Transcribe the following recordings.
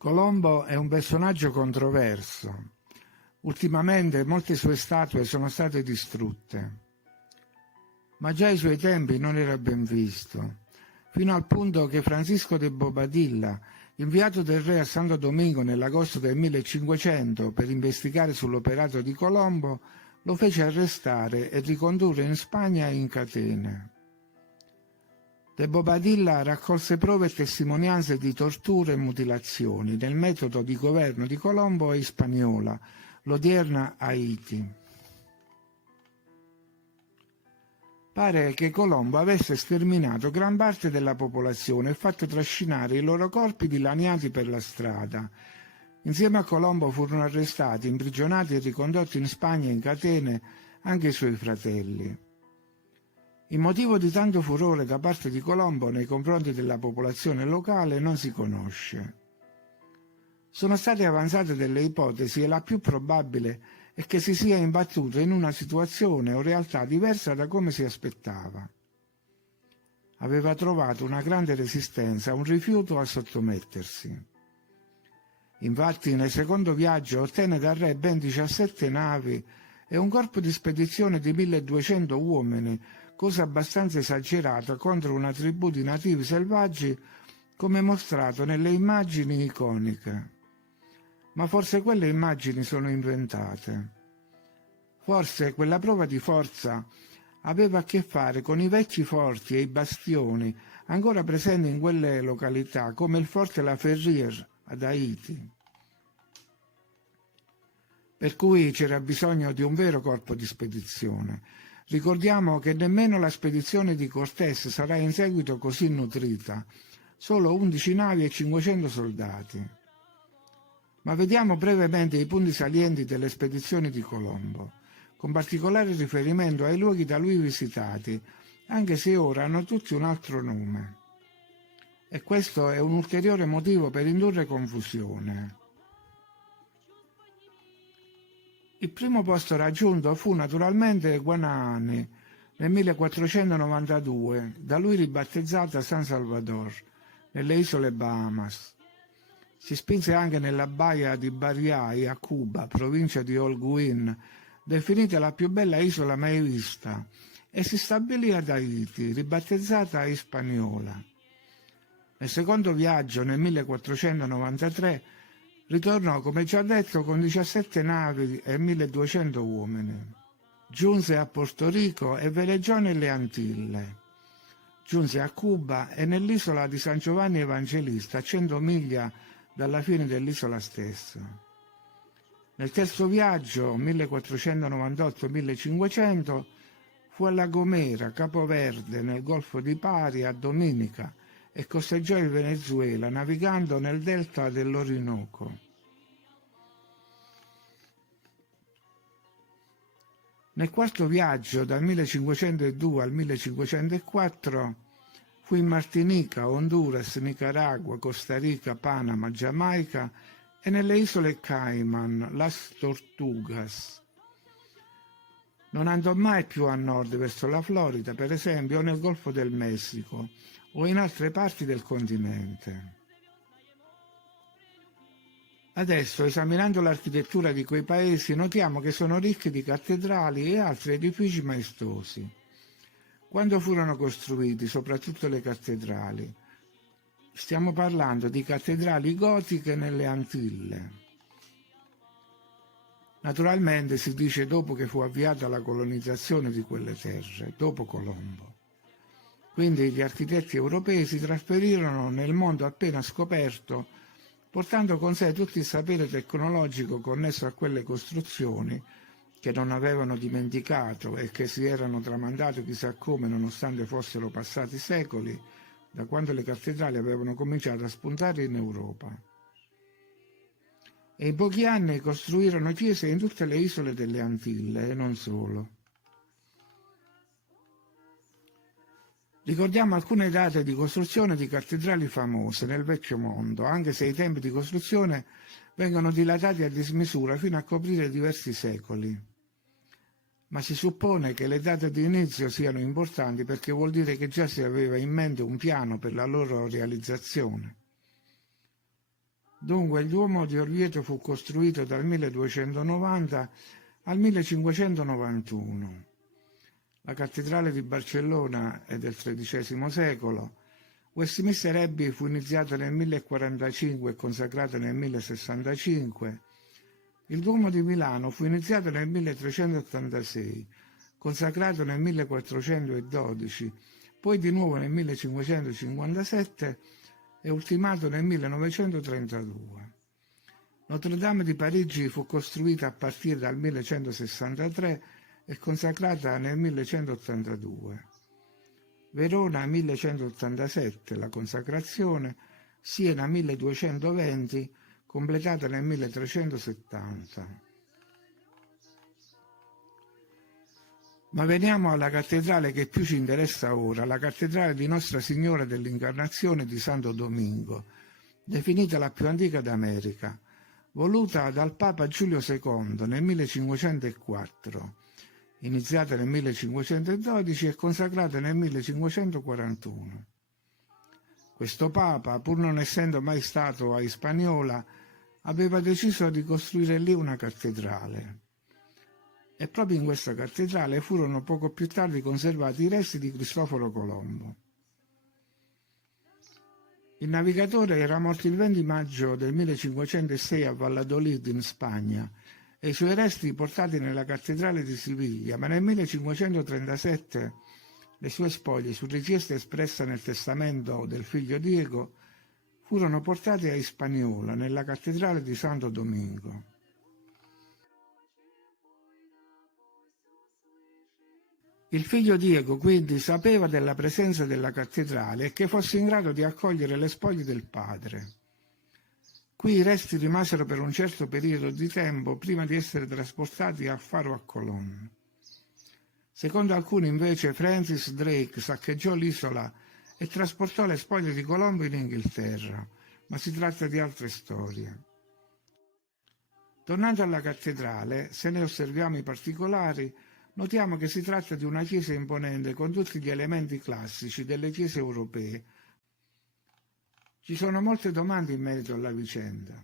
Colombo è un personaggio controverso. Ultimamente molte sue statue sono state distrutte, ma già ai suoi tempi non era ben visto, fino al punto che Francisco de Bobadilla, inviato del re a Santo Domingo nell'agosto del 1500 per investigare sull'operato di Colombo, lo fece arrestare e ricondurre in Spagna in catene. De Bobadilla raccolse prove e testimonianze di torture e mutilazioni nel metodo di governo di Colombo e Hispaniola, l'odierna Haiti. Pare che Colombo avesse sterminato gran parte della popolazione e fatto trascinare i loro corpi dilaniati per la strada. Insieme a Colombo furono arrestati, imprigionati e ricondotti in Spagna in catene anche i suoi fratelli. Il motivo di tanto furore da parte di Colombo nei confronti della popolazione locale non si conosce. Sono state avanzate delle ipotesi e la più probabile è che si sia imbattuto in una situazione o realtà diversa da come si aspettava. Aveva trovato una grande resistenza, un rifiuto a sottomettersi. Infatti nel secondo viaggio ottenne dal re ben 17 navi e un corpo di spedizione di 1200 uomini, cosa abbastanza esagerata contro una tribù di nativi selvaggi come mostrato nelle immagini iconiche. Ma forse quelle immagini sono inventate. Forse quella prova di forza aveva a che fare con i vecchi forti e i bastioni ancora presenti in quelle località, come il forte La Ferrière ad Haiti. Per cui c'era bisogno di un vero corpo di spedizione. Ricordiamo che nemmeno la spedizione di Cortés sarà in seguito così nutrita, solo 11 navi e 500 soldati. Ma vediamo brevemente i punti salienti delle spedizioni di Colombo, con particolare riferimento ai luoghi da lui visitati, anche se ora hanno tutti un altro nome. E questo è un ulteriore motivo per indurre confusione. Il primo posto raggiunto fu naturalmente Guanahani nel 1492, da lui ribattezzata San Salvador, nelle isole Bahamas. Si spinse anche nella baia di Bariai a Cuba, provincia di Holguín, definita la più bella isola mai vista, e si stabilì ad Haiti, ribattezzata Hispaniola. Nel secondo viaggio, nel 1493, ritornò, come già detto, con 17 navi e 1200 uomini. Giunse a Porto Rico e veleggiò nelle Antille. Giunse a Cuba e nell'isola di San Giovanni Evangelista, a 100 miglia dalla fine dell'isola stessa. Nel terzo viaggio, 1498-1500, fu a La Gomera, Capo Verde, nel Golfo di Paria, a Dominica, e costeggiò il Venezuela, navigando nel delta dell'Orinoco. Nel quarto viaggio, dal 1502 al 1504, fu in Martinica, Honduras, Nicaragua, Costa Rica, Panama, Giamaica e nelle isole Cayman, Las Tortugas. Non andò mai più a nord verso la Florida, per esempio, o nel Golfo del Messico, o in altre parti del continente. Adesso, esaminando l'architettura di quei paesi, notiamo che sono ricchi di cattedrali e altri edifici maestosi. Quando furono costruiti, soprattutto le cattedrali? Stiamo parlando di cattedrali gotiche nelle Antille. Naturalmente si dice dopo che fu avviata la colonizzazione di quelle terre, dopo Colombo. Quindi gli architetti europei si trasferirono nel mondo appena scoperto, portando con sé tutto il sapere tecnologico connesso a quelle costruzioni che non avevano dimenticato e che si erano tramandate chissà come, nonostante fossero passati secoli, da quando le cattedrali avevano cominciato a spuntare in Europa. E in pochi anni costruirono chiese in tutte le isole delle Antille e non solo. Ricordiamo alcune date di costruzione di cattedrali famose nel vecchio mondo, anche se i tempi di costruzione vengono dilatati a dismisura fino a coprire diversi secoli. Ma si suppone che le date di inizio siano importanti perché vuol dire che già si aveva in mente un piano per la loro realizzazione. Dunque il Duomo di Orvieto fu costruito dal 1290 al 1591. La cattedrale di Barcellona è del XIII secolo. Westminster Abbey fu iniziata nel 1045 e consacrata nel 1065. Il Duomo di Milano fu iniziato nel 1386, consacrato nel 1412, poi di nuovo nel 1557 e ultimato nel 1932. Notre Dame di Parigi fu costruita a partire dal 1163 e consacrata nel 1182. Verona 1187, la consacrazione, Siena 1220, completata nel 1370. Ma veniamo alla cattedrale che più ci interessa ora, la cattedrale di Nostra Signora dell'Incarnazione di Santo Domingo, definita la più antica d'America, voluta dal Papa Giulio II nel 1504, iniziata nel 1512 e consacrata nel 1541. Questo Papa, pur non essendo mai stato a Hispaniola, aveva deciso di costruire lì una cattedrale. E proprio in questa cattedrale furono poco più tardi conservati i resti di Cristoforo Colombo. Il navigatore era morto il 20 maggio del 1506 a Valladolid, in Spagna, e i suoi resti portati nella cattedrale di Siviglia, ma nel 1537 le sue spoglie, su richiesta espressa nel testamento del figlio Diego, furono portate a Hispaniola, nella cattedrale di Santo Domingo. Il figlio Diego quindi sapeva della presenza della cattedrale e che fosse in grado di accogliere le spoglie del padre. Qui i resti rimasero per un certo periodo di tempo prima di essere trasportati a Faro a Colón. Secondo alcuni invece Francis Drake saccheggiò l'isola e trasportò le spoglie di Colombo in Inghilterra, ma si tratta di altre storie. Tornando alla cattedrale, se ne osserviamo i particolari, notiamo che si tratta di una chiesa imponente con tutti gli elementi classici delle chiese europee. Ci sono molte domande in merito alla vicenda.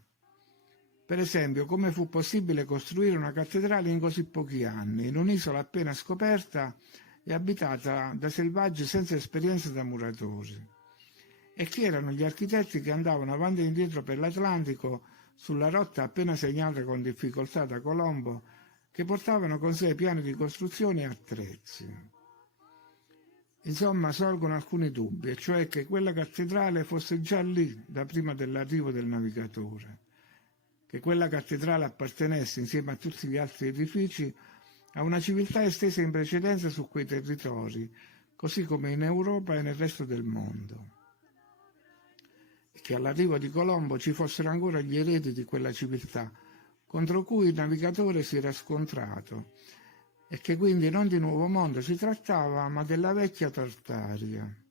Per esempio, come fu possibile costruire una cattedrale in così pochi anni, in un'isola appena scoperta e abitata da selvaggi senza esperienza da muratori? E chi erano gli architetti che andavano avanti e indietro per l'Atlantico sulla rotta appena segnata con difficoltà da Colombo, che portavano con sé piani di costruzione e attrezzi? Insomma, sorgono alcuni dubbi, e cioè che quella cattedrale fosse già lì da prima dell'arrivo del navigatore, che quella cattedrale appartenesse, insieme a tutti gli altri edifici, a una civiltà estesa in precedenza su quei territori, così come in Europa e nel resto del mondo, e che all'arrivo di Colombo ci fossero ancora gli eredi di quella civiltà, contro cui il navigatore si era scontrato, e che quindi non di Nuovo Mondo si trattava, ma della vecchia Tartaria.